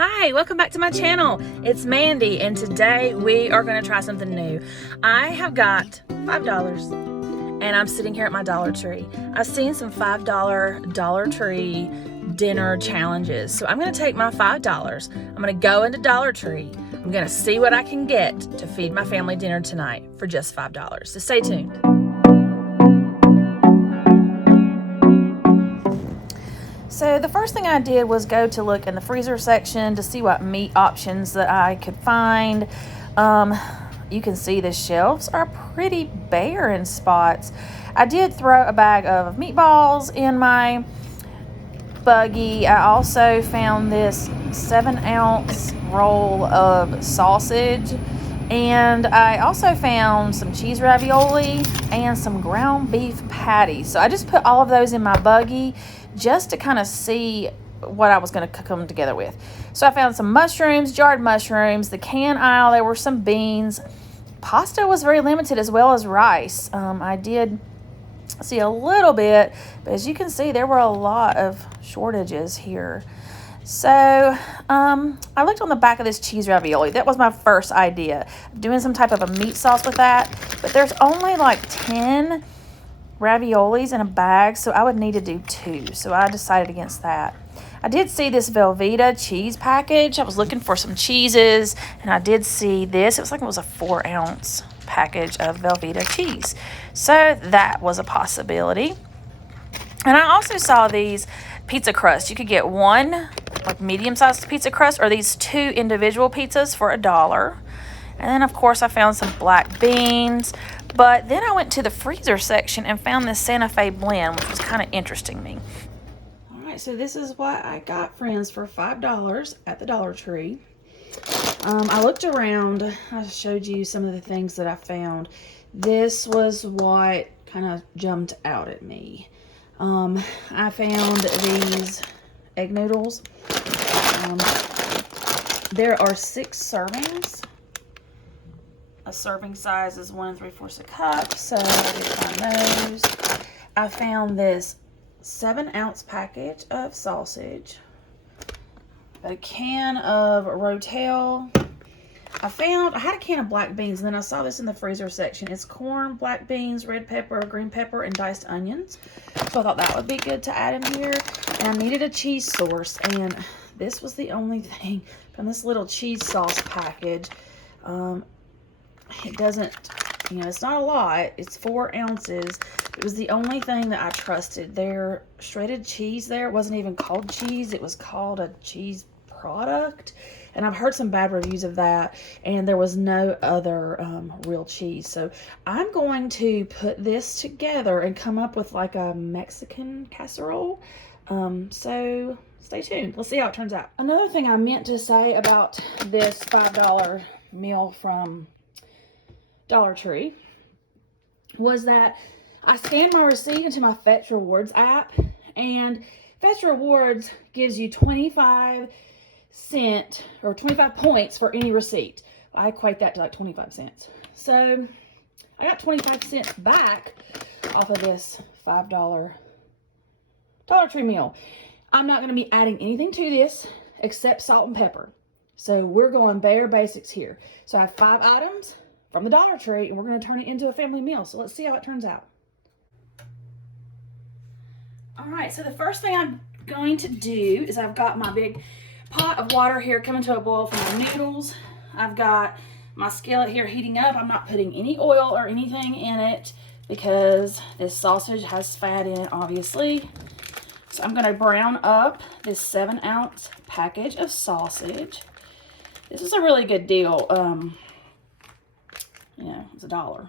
Hi, welcome back to my channel. It's Mandy, and today we are going to try something new. I have got $5 and I'm sitting here at my Dollar Tree. I've seen some $5 Dollar Tree dinner challenges. So I'm going to take my $5. I'm going to go into Dollar Tree. I'm going to see what I can get to feed my family dinner tonight for just $5. So stay tuned. So the first thing I did was go to look in the freezer section to see what meat options that I could find. You can see the shelves are pretty bare in spots. I did throw a bag of meatballs in my buggy. I also found this 7-ounce roll of sausage, and I also found some cheese ravioli and some ground beef patties. So I just put all of those in my buggy just to kind of see what I was going to cook them together with. So I found some mushrooms, jarred mushrooms, the can aisle, there were some beans. Pasta was very limited, as well as rice. I did see a little bit, but as you can see, there were a lot of shortages here. So I looked on the back of this cheese ravioli. That was my first idea, doing some type of a meat sauce with that, but there's only like 10 raviolis in a bag, so I would need to do 2. So I decided against that. I did see this Velveeta cheese package. I was looking for some cheeses, and I did see this. It was like it was a 4-ounce package of Velveeta cheese. So that was a possibility. And I also saw these pizza crusts. You could get one like medium-sized pizza crust, or these 2 individual pizzas for $1. And then, of course, I found some black beans. But then I went to the freezer section and found this Santa Fe blend, which was kind of interesting to me. All right, so this is what I got, friends, for $5 at the Dollar Tree. I looked around. I showed you some of the things that I found. This was what kind of jumped out at me. I found these egg noodles. There are 6 servings. A serving size is 1 3/4 cup, so I did find those. I found this 7-ounce package of sausage, a can of Rotel. I had a can of black beans, and then I saw this in the freezer section. It's corn, black beans, red pepper, green pepper, and diced onions. So I thought that would be good to add in here. And I needed a cheese sauce, and this was the only thing from this little cheese sauce package. It doesn't, it's not a lot. It's 4 ounces. It was the only thing that I trusted. Their shredded cheese there wasn't even called cheese. It was called a cheese product. And I've heard some bad reviews of that. And there was no other real cheese. So I'm going to put this together and come up with like a Mexican casserole. So stay tuned. Let's see how it turns out. Another thing I meant to say about this $5 meal from Dollar Tree was that I scanned my receipt into my Fetch Rewards app, and Fetch Rewards gives you 25 points for any receipt. I equate that to like 25 cents. So I got 25 cents back off of this $5 Dollar Tree meal. I'm not going to be adding anything to this except salt and pepper. So we're going bare basics here. So I have 5 items from the Dollar Tree, and we're going to turn it into a family meal. So let's see how it turns out. All right, so the first thing I'm going to do is I've got my big pot of water here coming to a boil for my noodles. I've got my skillet here heating up. I'm not putting any oil or anything in it because this sausage has fat in it, obviously. So I'm going to brown up this 7-ounce package of sausage. This is a really good deal. It's $1.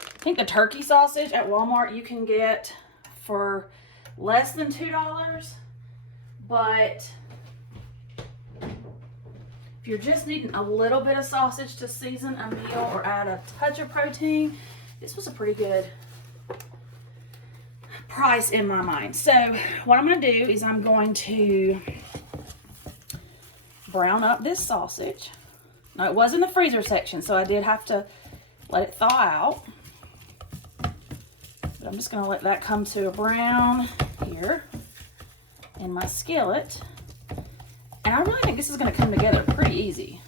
I think the turkey sausage at Walmart you can get for less than $2, but if you're just needing a little bit of sausage to season a meal or add a touch of protein, this was a pretty good price in my mind. So what I'm going to do is I'm going to brown up this sausage. Now, it was in the freezer section, so I did have to let it thaw out. But I'm just going to let that come to a brown here in my skillet. And I really think this is going to come together pretty easy,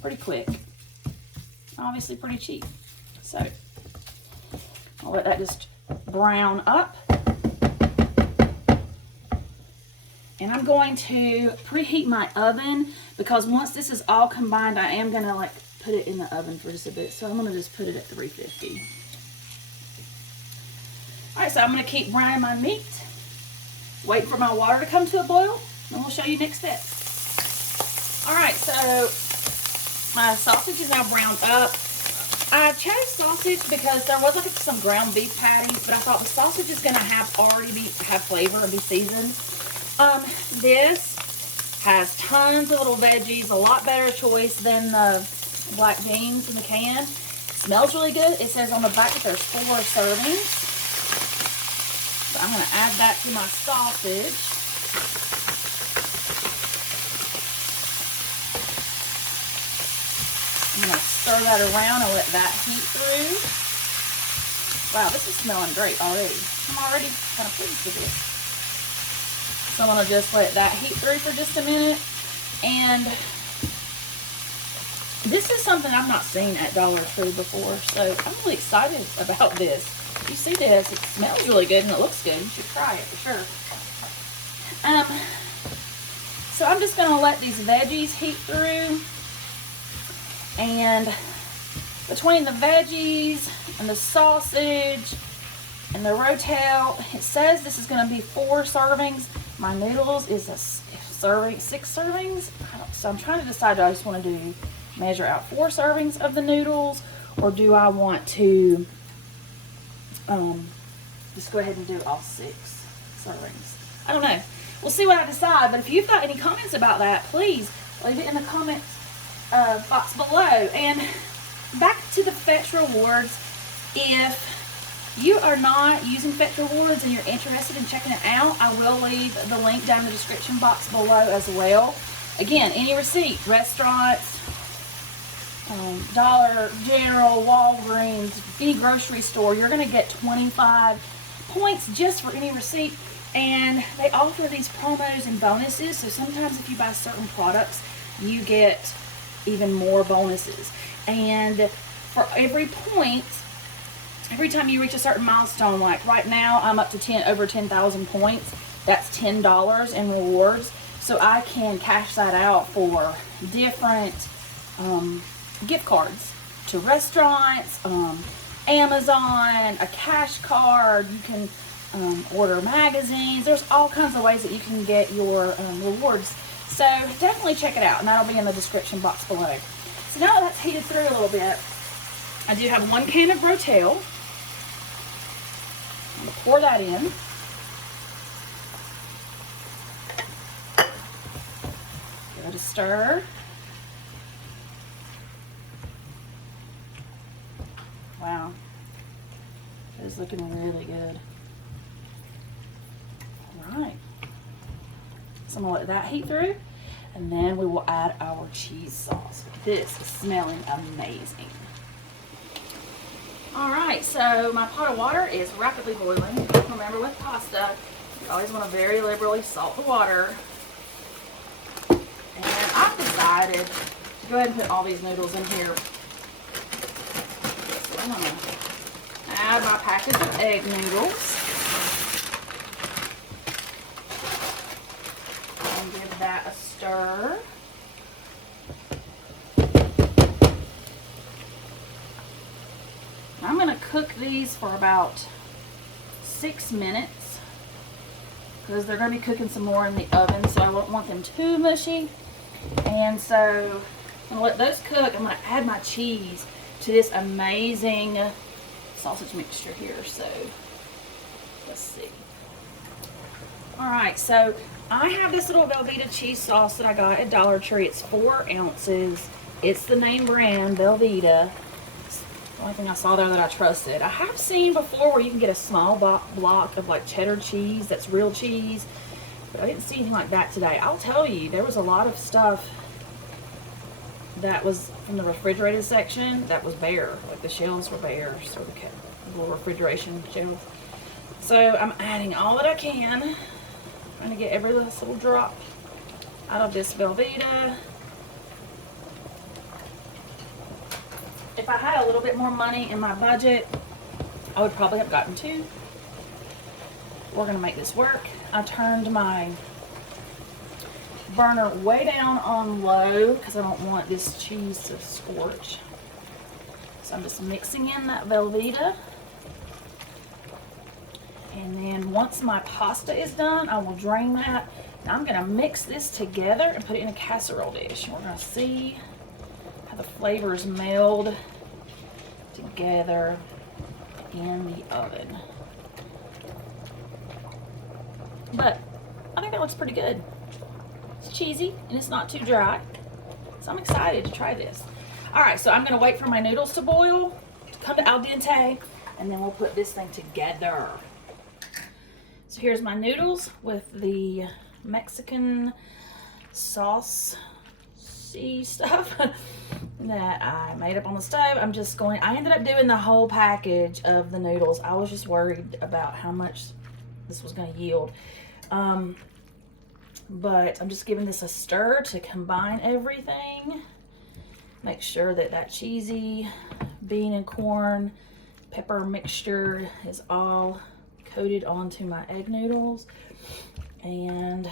pretty quick, obviously pretty cheap. So I'll let that just brown up. And I'm going to preheat my oven, because once this is all combined, I am going to like put it in the oven for just a bit. So I'm going to just put it at 350. All right, so I'm going to keep browning my meat, waiting for my water to come to a boil, and we'll show you next steps. All right, so my sausage is now browned up. I chose sausage because there was like some ground beef patties, but I thought the sausage is going to have flavor and be seasoned. This has tons of little veggies, a lot better choice than the black beans in the can. It smells really good. It says on the back that there's 4 servings. So I'm going to add that to my sausage. I'm going to stir that around and let that heat through. Wow, this is smelling great already. I'm already kind of pleased with it. So I'm going to just let that heat through for just a minute. And this is something I've not seen at Dollar Tree before, so I'm really excited about this. You see this, it smells really good and it looks good. You should try it for sure. So I'm just going to let these veggies heat through. And between the veggies and the sausage and the rotel, it says this is going to be 4 servings. My noodles is a serving, 6 servings. So I'm trying to decide, do I just want to measure out 4 servings of the noodles, or do I want to just go ahead and do all 6 servings? I don't know. We'll see what I decide. But if you've got any comments about that, please leave it in the comments box below. And back to the Fetch Rewards. If you are not using Fetch Rewards and you're interested in checking it out, I will leave the link down in the description box below as well. Again, any receipt, restaurants, Dollar General, Walgreens, any grocery store, you're going to get 25 points just for any receipt. And they offer these promos and bonuses, so sometimes if you buy certain products, you get even more bonuses. And for every point, every time you reach a certain milestone, like right now I'm up to over 10,000 points, that's $10 in rewards. So I can cash that out for different gift cards to restaurants, Amazon, a cash card. You can order magazines. There's all kinds of ways that you can get your rewards. So definitely check it out, and that'll be in the description box below. So now that that's heated through a little bit, I do have 1 can of rotel. I'm going to pour that in. Give it a stir. Wow. It is looking really good. All right. So I'm going to let that heat through, and then we will add our cheese sauce. This is smelling amazing. All right, so my pot of water is rapidly boiling. Remember, with pasta, you always want to very liberally salt the water. And I've decided to go ahead and put all these noodles in here. So I'm going to add my package of egg noodles. And give that a stir. I'm going to cook these for about 6 minutes because they're going to be cooking some more in the oven, so I won't want them too mushy. And so I'm going to let those cook. I'm going to add my cheese to this amazing sausage mixture here. So let's see. All right, so I have this little Velveeta cheese sauce that I got at Dollar Tree. It's 4 ounces. It's the name brand, Velveeta. The only thing I saw there that I trusted. I have seen before where you can get a small block of like cheddar cheese that's real cheese, but I didn't see anything like that today. I'll tell you, there was a lot of stuff that was from the refrigerated section that was bare. Like the shelves were bare, so the little refrigeration shelves. So I'm adding all that I can. Trying to get every last little drop out of this Velveeta. If I had a little bit more money in my budget, I would probably have gotten 2. We're gonna make this work. I turned my burner way down on low because I don't want this cheese to scorch. So I'm just mixing in that Velveeta. And then once my pasta is done, I will drain that. Now I'm gonna mix this together and put it in a casserole dish. And we're gonna see how the flavors meld together in the oven. But I think that looks pretty good. It's cheesy and it's not too dry. So I'm excited to try this. All right, so I'm gonna wait for my noodles to boil, to come to al dente, and then we'll put this thing together. So here's my noodles with the Mexican sauce stuff that I made up on the stove. I ended up doing the whole package of the noodles. I was just worried about how much this was gonna yield. But I'm just giving this a stir to combine everything. Make sure that that cheesy bean and corn pepper mixture is all coated onto my egg noodles. And I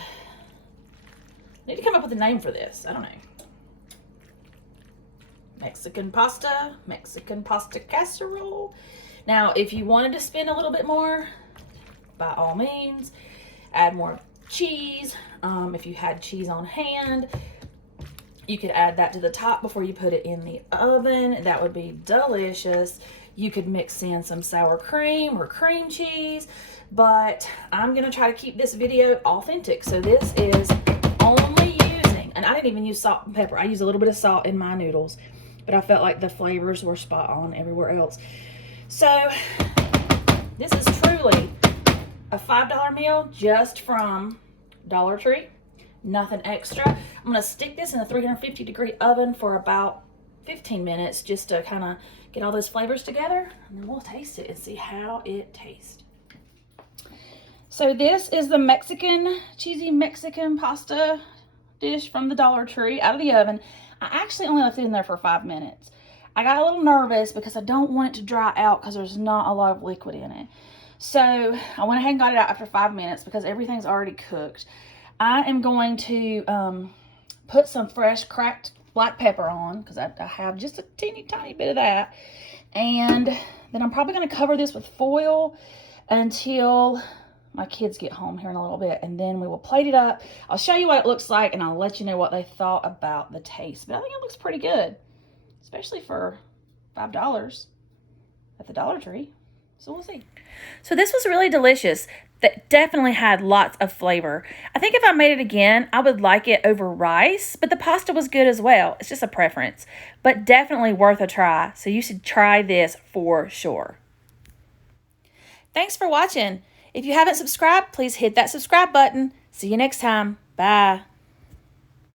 need to come up with a name for this. I don't know. Mexican pasta casserole. Now, if you wanted to spend a little bit more, by all means, add more cheese. If you had cheese on hand, you could add that to the top before you put it in the oven. That would be delicious. You could mix in some sour cream or cream cheese, but I'm gonna try to keep this video authentic. So this is only using, and I didn't even use salt and pepper. I used a little bit of salt in my noodles, but I felt like the flavors were spot on everywhere else. So this is truly a $5 meal just from Dollar Tree. Nothing extra. I'm gonna stick this in a 350-degree oven for about 15 minutes just to kind of get all those flavors together, and then we'll taste it and see how it tastes. So this is the cheesy Mexican pasta dish from the Dollar Tree out of the oven. I actually only left it in there for 5 minutes. I got a little nervous because I don't want it to dry out because there's not a lot of liquid in it. So I went ahead and got it out after 5 minutes because everything's already cooked. I am going to put some fresh cracked black pepper on because I have just a teeny tiny bit of that. And then I'm probably going to cover this with foil until my kids get home here in a little bit. And then we will plate it up. I'll show you what it looks like and I'll let you know what they thought about the taste. But I think it looks pretty good, especially for $5 at the Dollar Tree. So we'll see. So this was really delicious. That definitely had lots of flavor. I think if I made it again, I would like it over rice, but the pasta was good as well. It's just a preference, but definitely worth a try. So you should try this for sure. Thanks for watching. If you haven't subscribed, please hit that subscribe button. See you next time. Bye.